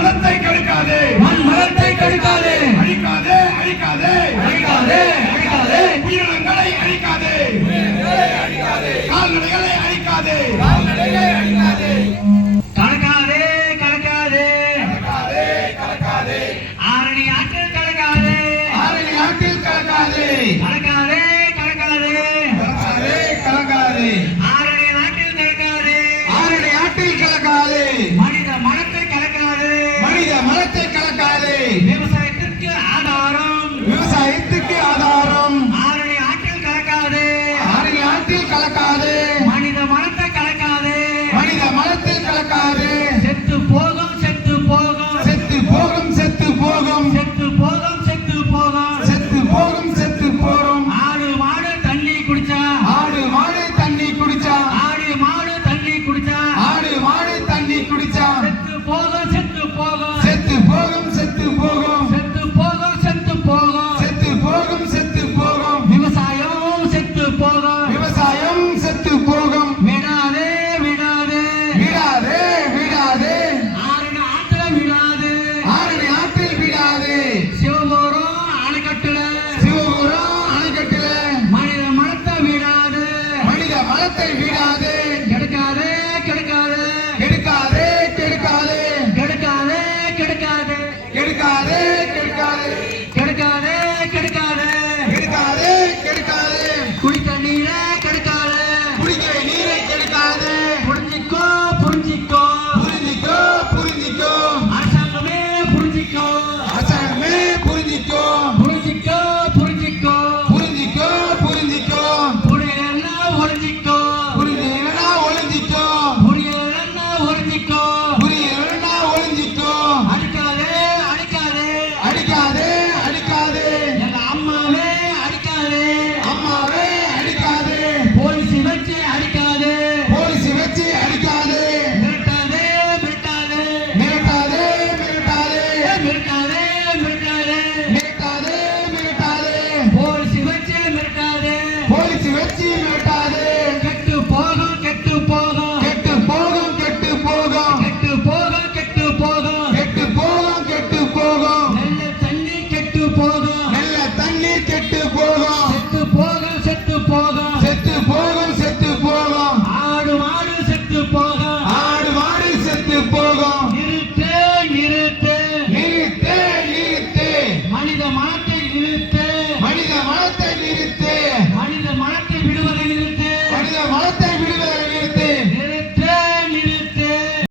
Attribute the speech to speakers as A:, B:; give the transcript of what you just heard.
A: மனத்தை கெடுக்காதே.
B: மண் மனத்தை கெடுக்காதே.
A: அழிக்காதே அழிக்காதே.
B: அழிக்காதே அழிக்காதே.
A: உயிரினங்களை அழிக்காதே. கால்நடைகளை அழிக்காதே. கால்நடை ¡Adelante, Irina! ஆடு மாடு செத்து போ